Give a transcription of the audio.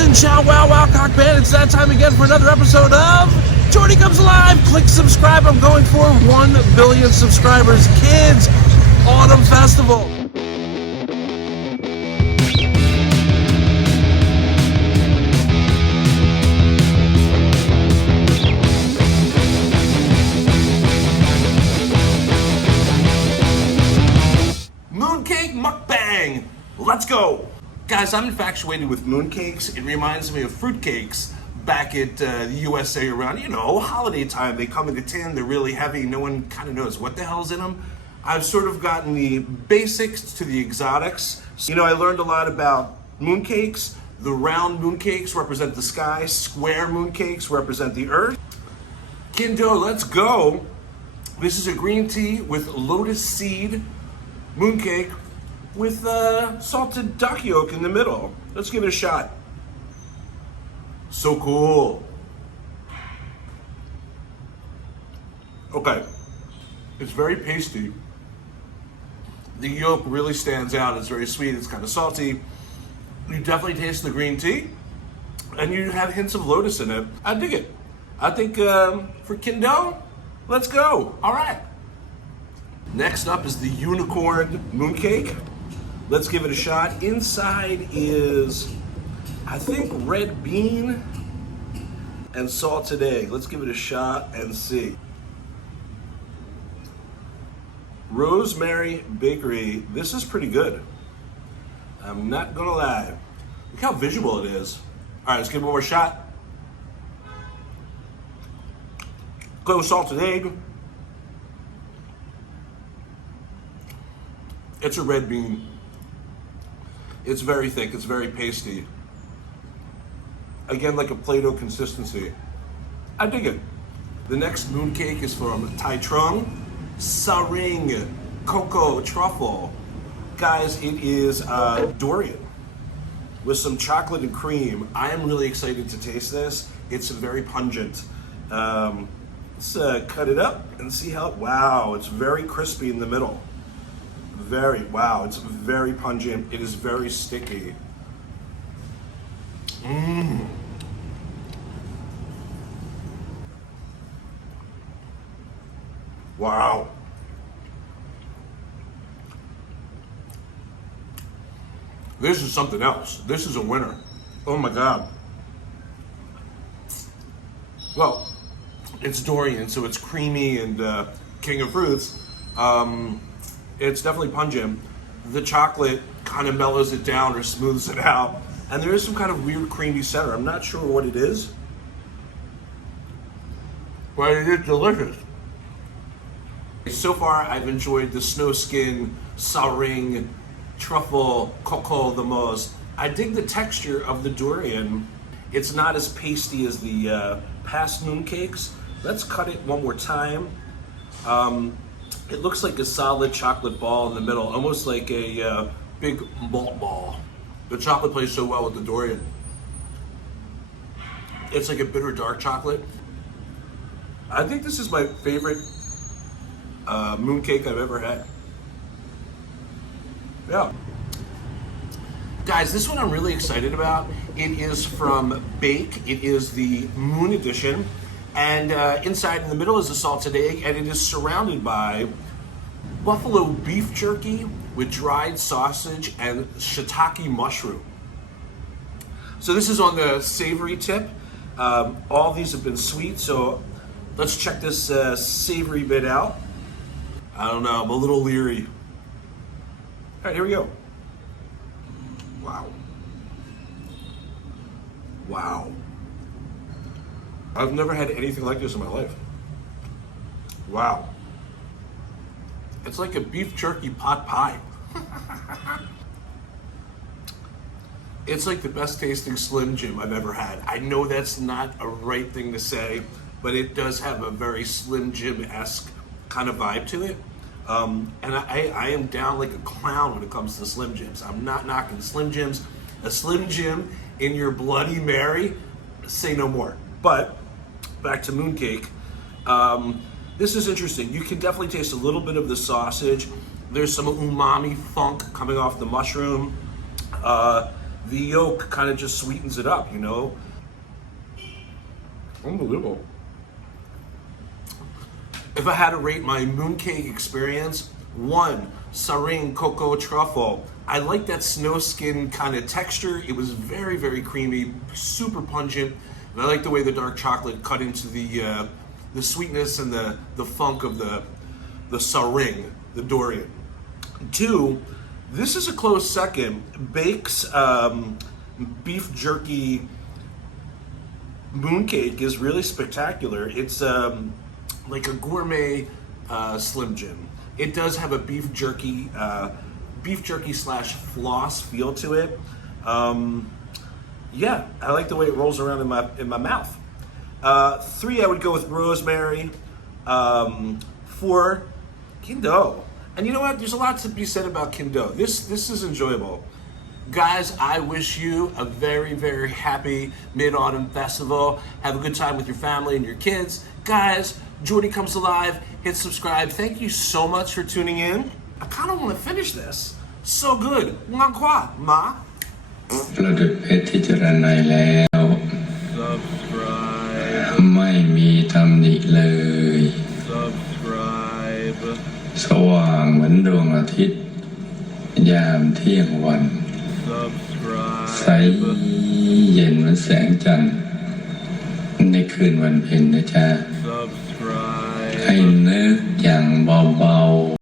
Listen, chow wow wow cock band, it's that time again for another episode of Jordy Comes Alive. Click subscribe. I'm going for 1 billion subscribers. Kids Autumn Festival. Mooncake Mukbang. Let's go. Guys, I'm infatuated with mooncakes. It reminds me of fruitcakes back at the USA around, holiday time. They come in a tin, they're really heavy, no one kind of knows what the hell's in them. I've sort of gotten the basics to the exotics. I learned a lot about mooncakes. The round mooncakes represent the sky, square mooncakes represent the earth. Kindo, let's go. This is a green tea with lotus seed mooncake with salted duck yolk in the middle. Let's give it a shot. So cool. Okay, it's very pasty. The yolk really stands out. It's very sweet, it's kind of salty. You definitely taste the green tea, and you have hints of lotus in it. I dig it. I think for Kindo, let's go. All right. Next up is the unicorn mooncake. Let's give it a shot. Inside is, I think, red bean and salted egg. Let's give it a shot and see. Rosemary Bakery. This is pretty good. I'm not gonna lie. Look how visual it is. All right, let's give it one more shot. Go with salted egg. It's a red bean. It's very thick, it's very pasty. Again, like a Play-Doh consistency. I dig it. The next mooncake is from Truffle, RIêNG, Cocoa, Truffle. Guys, it is Durian with some chocolate and cream. I am really excited to taste this. It's very pungent. Let's cut it up and see how, wow, it's very crispy in the middle. It's very pungent. It is very sticky. Wow. This is something else. This is a winner. Oh my God. Well, it's Durian, so it's creamy and king of fruits. It's definitely pungent. The chocolate kind of mellows it down or smooths it out. And there is some kind of weird creamy center. I'm not sure what it is, but it is delicious. So far, I've enjoyed the snow skin, RIêNG, truffle, cocoa the most. I dig the texture of the durian. It's not as pasty as the past mooncakes. Let's cut it one more time. It looks like a solid chocolate ball in the middle, almost like a big malt ball. The chocolate plays so well with the durian. It's like a bitter dark chocolate. I think this is my favorite mooncake I've ever had. Yeah. Guys, this one I'm really excited about. It is from Bake. It is the Moon Edition. And inside in the middle is a salted egg, and it is surrounded by buffalo beef jerky with dried sausage and shiitake mushroom. So this is on the savory tip. All these have been sweet, so let's check this savory bit out. I don't know, I'm a little leery. All right, here we go. Wow. Wow. I've never had anything like this in my life. Wow. It's like a beef jerky pot pie. It's like the best tasting Slim Jim I've ever had. I know that's not a right thing to say, but it does have a very Slim Jim-esque kind of vibe to it. And I am down like a clown when it comes to Slim Jims. I'm not knocking Slim Jims. A Slim Jim in your Bloody Mary, say no more. But back to mooncake. This is interesting. You can definitely taste a little bit of the sausage. There's some umami funk coming off the mushroom. The yolk kind of just sweetens it up, you know? Unbelievable. If I had to rate my mooncake experience, 1, Saring Cocoa Truffle. I like that snow skin kind of texture. It was very, very creamy, super pungent. And I like the way the dark chocolate cut into the sweetness and the funk of the Saring, the Durian. 2, this is a close second. Bake's beef jerky mooncake is really spectacular. It's like a gourmet Slim Jim. It does have a beef jerky slash floss feel to it. Yeah, I like the way it rolls around in my mouth. 3, I would go with rosemary. 4, Kindo. And you know what? There's a lot to be said about Kindo. This is enjoyable. Guys, I wish you a very, very happy Mid-Autumn Festival. Have a good time with your family and your kids. Guys, Jordy Comes Alive. Hit subscribe. Thank you so much for tuning in. I kind of want to finish this. So good. Ngon kwa, ma. ประดุจเพชรที่เจรไนแล้ว Subscribe. ไม่มีตำหนิเลย Subscribe. สว่างเหมือนดวงอาทิตย์ยามเที่ยงวัน Subscribe. ใสเย็นเหมือนแสงจันทร์ในคืนวันเพ็ญนะจ๊ะ Subscribe. ให้นึกอย่างเบาๆ